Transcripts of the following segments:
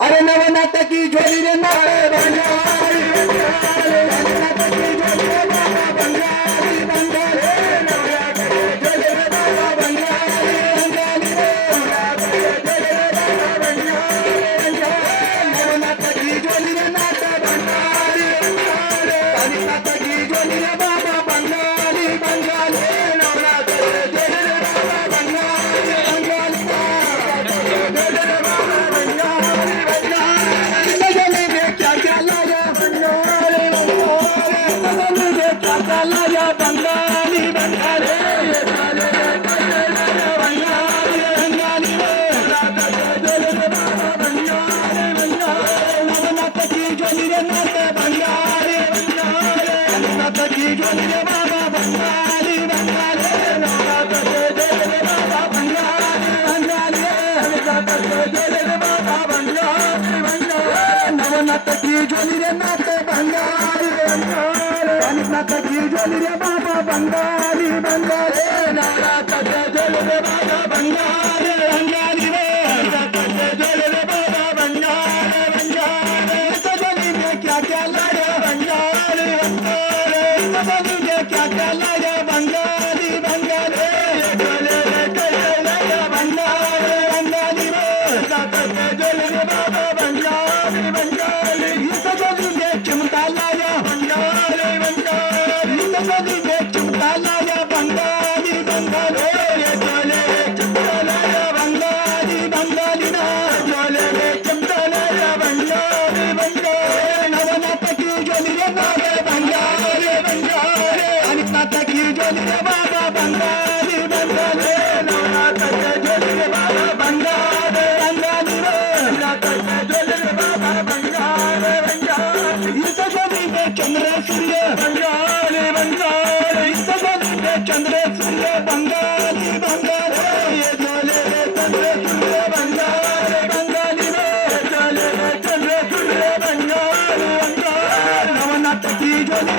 I don't know what that you're doing in my head. जोली रे बाबा बंगाली बंगाली नवरात्र जोली रे बाबा बंगाली ಕಟಲಯ చంద్ర సూర్య బంగాలి బంగాలి ఇస్తమంటే చంద్ర సూర్య బంగాలి బంగాలి ఎదోలే చంద్ర సూర్య బంగాలి బంగాలి ఎదోలే చంద్ర సూర్య Bengali Bengali. నవనాటకి జోలే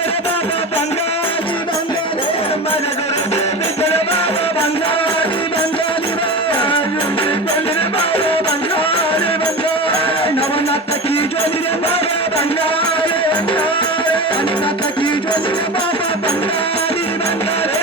Bangali, Bangali, Bangali, Bangali,